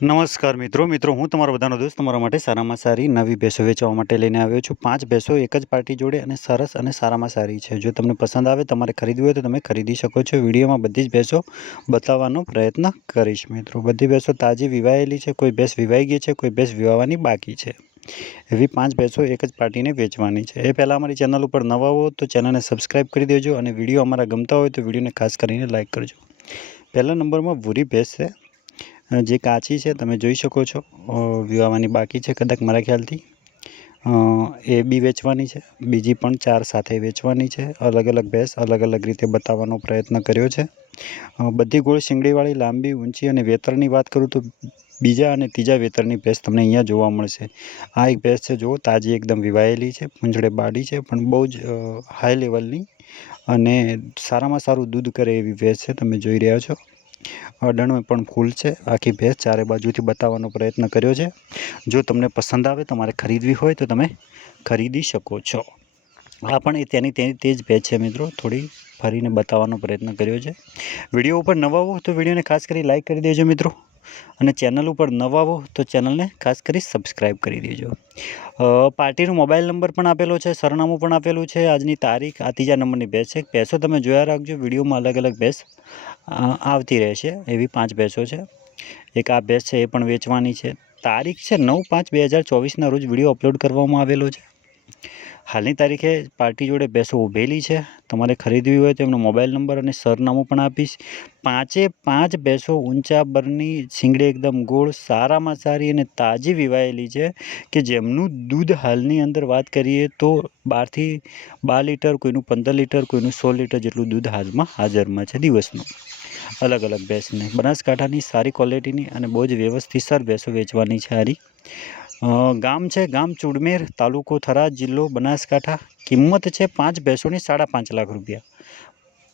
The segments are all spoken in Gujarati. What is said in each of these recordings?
નમસ્કાર મિત્રો મિત્રો, હું તમારો બધાનો દોસ્ત, તમારા માટે સારામાં સારી નવી ભેંસો વેચવા માટે લઈને આવ્યો છું. પાંચ ભેંસો એક જ પાર્ટી જોડે અને સરસ અને સારામાં સારી છે. જો તમને પસંદ આવે, તમારે ખરીદવી હોય તો તમે ખરીદી શકો છો. વિડીયોમાં બધી જ ભેંસો બતાવવાનો પ્રયત્ન કરીશ મિત્રો. બધી ભેંસો તાજી વિવાયેલી છે, કોઈ ભેંસ વિવાઈ ગઈ છે, કોઈ ભેંસ વિવાવાની બાકી છે. એવી પાંચ ભેંસો એક જ પાર્ટીને વેચવાની છે. એ પહેલાં અમારી ચેનલ ઉપર નવા હો તો ચેનલને સબસ્ક્રાઈબ કરી દેજો અને વીડિયો અમારા ગમતા હોય તો વિડીયોને ખાસ કરીને લાઇક કરજો. પહેલા નંબરમાં ભૂરી ભેંસ છે. જે કાચી છે, તમે જોઈ શકો છો. વિવાવાની બાકી છે કદાચ મારા ખ્યાલથી. એ બી વેચવાની છે. બીજી પણ ચાર સાથે વેચવાની છે. અલગ અલગ ભેંસ અલગ અલગ રીતે બતાવવાનો પ્રયત્ન કર્યો છે. બધી ગોળ શીંગડીવાળી લાંબી, ઊંચી અને વેતરની વાત કરું તો બીજા અને ત્રીજા વેતરની ભેંસ તમને અહીંયા જોવા મળશે. આ એક ભેંસ છે, જુઓ, તાજી એકદમ વિવાયેલી છે પૂંછડે બાડી છે, પણ બહુ જ હાઈ લેવલની અને સારામાં સારું દૂધ કરે એવી ભેંસ છે, તમે જોઈ રહ્યા છો. અડણો પણ ફૂલ છે. આખી ભેંસ ચારે બાજુથી બતાવવાનો પ્રયત્ન કર્યો છે. જો તમને પસંદ આવે, તમારે ખરીદવી હોય, તો તમે ખરીદી શકો છો. આ પણ એ તેની તેની તે જ ભેંસ છે મિત્રો. થોડી ફરીને બતાવવાનો પ્રયત્ન કર્યો છે. વીડિયો ઉપર નવા હો તો વિડીયોને ખાસ કરી લાઈક કરી દેજો મિત્રો. અને ચેનલ ઉપર નવા હો તો ચેનલને ખાસ કરી સબસ્ક્રાઈબ કરી દેજો. પાર્ટીનો મોબાઈલ નંબર પણ આપેલો છે, સરનામું પણ આપેલું છે. આજની તારીખ, આ ત્રીજા નંબરની ભેંસ છે. બેસો તમે જોયા રાખજો, વિડીયોમાં અલગ અલગ બેસ આવતી રહેશે, એવી પાંચ બેસો છે. એક આ બેસ છે, એ પણ વેચવાની છે. તારીખ છે નવ પાંચ બે હજાર ચોવીસના રોજ વીડિયો અપલોડ કરવામાં આવેલો છે. હાલની તારીખે પાર્ટી જોડે ભેંસો ઊભેલી છે. તમારે ખરીદવી હોય તો એમનો મોબાઈલ નંબર અને સરનામું પણ આપીશ. પાંચે પાંચ ભેંસો ઊંચા બરની શીંગડી એકદમ ગોળ, સારામાં સારી અને તાજી વિવાયેલી છે કે જેમનું દૂધ હાલની અંદર વાત કરીએ તો બારથી બાર લીટર, કોઈનું પંદર લીટર, કોઈનું સોળ લીટર જેટલું દૂધ હાલમાં હાજરમાં છે દિવસનું. અલગ અલગ ભેંસને બનાસકાંઠાની સારી ક્વોલિટીની અને બહુ જ વ્યવસ્થિતસર ભેંસો વેચવાની છે હારી. ગામ છે, ગામ ચુડમેર, તાલુકો થરાદ, જિલ્લો બનાસકાંઠા. કિંમત છે પાંચ ભેંસોની સાડા પાંચ લાખ રૂપિયા.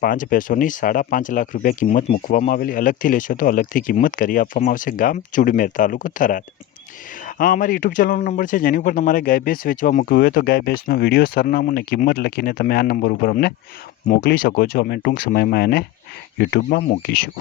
પાંચ ભેંસોની સાડા પાંચ લાખ રૂપિયા કિંમત મૂકવામાં આવેલી. અલગથી લેશો તો અલગથી કિંમત કરી આપવામાં આવશે ગામ ચુડમેર, તાલુકો થરાદ. હા અમારી યુટ્યુબ ચેનલનો નંબર છે. જેની ઉપર તમારે ગાય ભેંસ વેચવા મૂકવી હોય તો ગાય ભેંસનો વીડિયો, સરનામું અને કિંમત લખીને તમે આ નંબર ઉપર અમને મોકલી શકો છો. અમે ટૂંક સમયમાં એને યુટ્યુબમાં મૂકીશું.